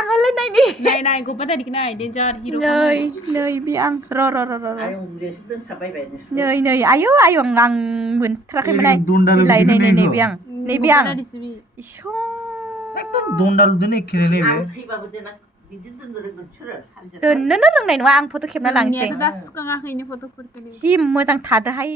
ang lên đây đi. Này này, cô bắt tay đi cái này, đến cho hero. Nơi, nơi bi ang. Ro. Nơi, ayo ang mun terakhir mana? Lai nei biang. Nei biang. Isho. একদম দন্ডালু দিনে কিনে নেবে दोननोनो रोंनाय नङा आं फट' खेबना लांसै दा सुखाङाखैनो फट'फोरखौ जि मोजां थादोहाय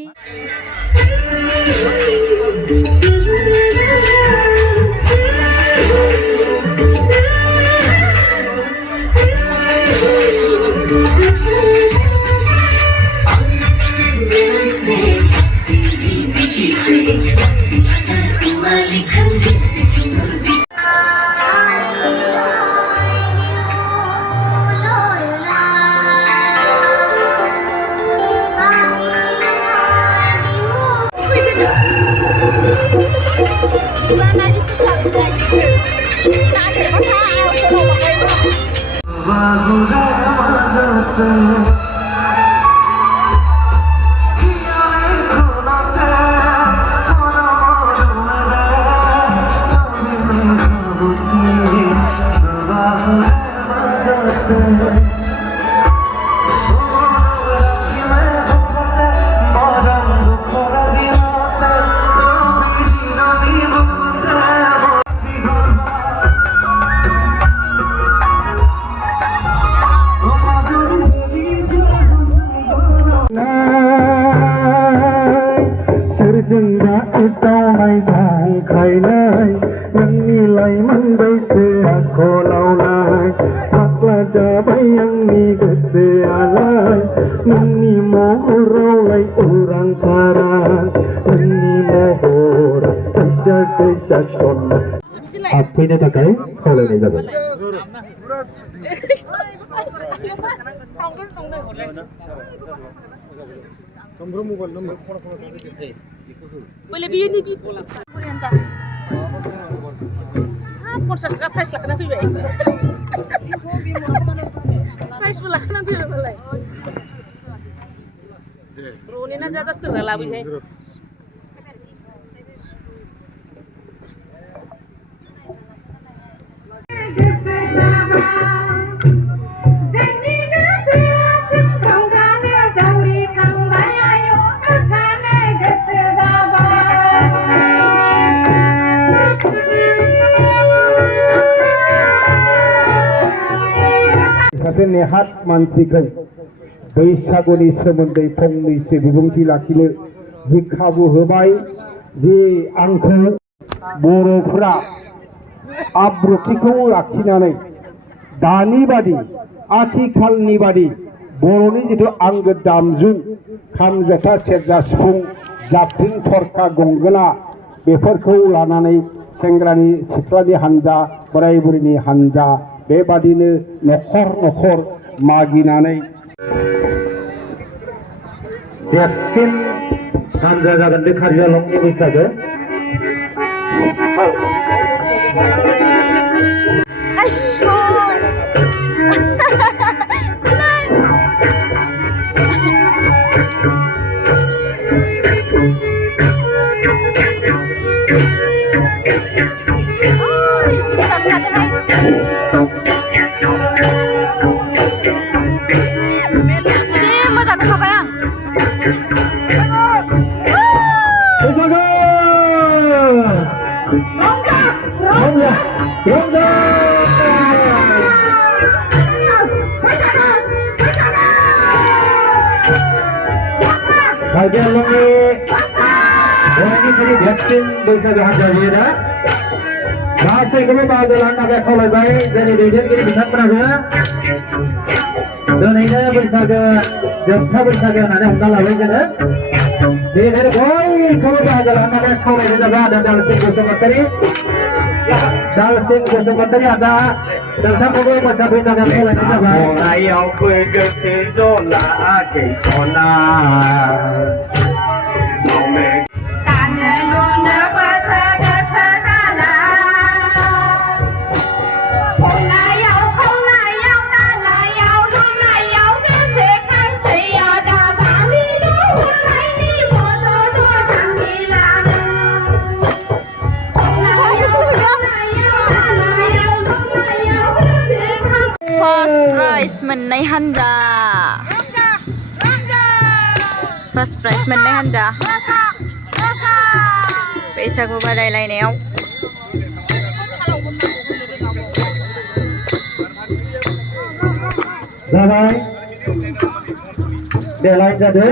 앞에 가까이 걸어내 잡아. Boleh biar ni bi. Boleh anja. Ponsel ka price lakana pi be. Price pula lakana pi be balai. Roni na jaja tu la bi hai. सासे नेहात मानसिखौ बैसागुनि सोमोन्दै फंनैसो बिबुंथि लाखिनो जि खाबु होबाय जि आंखौ बर'फोरा आब्रुथिखौ लाखिनानै दानि बादि आथिखालनि बादि बर'नि जिथु आंगो दामजु खाम जथा सेरजा सिफुं जाबख्रिं थरखा गंगोना बेफोरखौ लानानै सेंग्रानि सिख्लानि हानजा बोराय बुरैनि हानजा बेबादिनो नखर नखर मागिनानै देरसिन हानजा जागोन बे कार्बि आंलंनि बैसागो कार्बि आंलंनि बयनिख्रुइ देरसिन बैसागो हानजानिनो गासैखौबो बाहागो लानो थाखाय खावलायबाय जोंनि दैदेनगिरि बिथांमोनाबो दिनैनो बैसागो जोबथा बैसागो होननानै हमना लाबाय जोङो बेनिखायनो बयखौबो बाहागो लानो थाखाय खावलायनाय जाबाय आदा दालसिं बसुमतारी आदा नोंथांखौबो मोसाफैनो थाखाय खावलायनाय जाबाय गरायाव फैगोरसै जला आगै सना प्राइज मोननाय हान्जा फार्स्ट प्राइज मोननाय हान्जा बैसागु बादायलायनायाव जाबाय देलाय जादो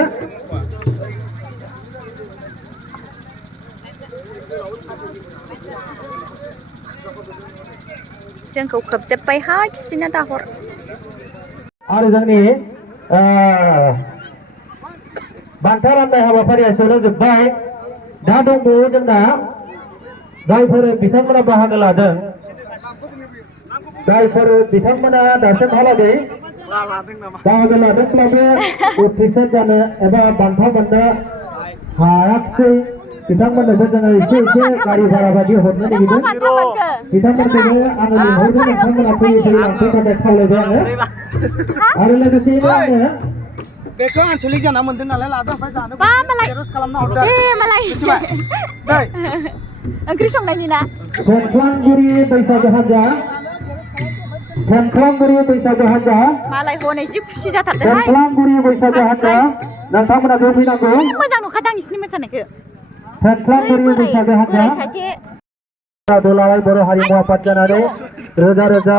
जोंखौ खोबजोब्बाय हा खिफिना दाहर आरो जोंनि बान्था राननाय हाबाफारिया जोबबाय दा दंबावो जोंना जायफोर बिथांमोना बाहागो लादों जायफोर बिथांमोना दासिमहालागै बाहागो लादोंब्लाबो उथ्रिसार जानो एबा बान्था मोननो हायाखै बिथांमोननोबो जोङो एसे गारि भारा बायदि हरनो नागिरदों बिथांमोनखौबो आङो लिंहरदों नोंथांमोना फैयै फैयै लांनो थाखाय खावलायबाय आरो लोगोसेयैनो आङो बेखौ आनसलिक जाना मोनदों नालाय लादों ओमफ्राय जानो केरस खालामना हरदों मालाय ओंख्रि संनायनि ना खेमख्लांगुरि बैसागु हान्जा मालाय हनै जि खुसि जाथारदोंहाय खेमख्लांगुरि बैसागु हान्जा नोंथांमोनाबो फैनांगौ मोजां नुखादां नोंसिनि मोसानायखौ खेमख्लांगुरि बैसागु हान्जा सासे दुलाराय बर' हारिमु आफाद जानानै रोजा रोजा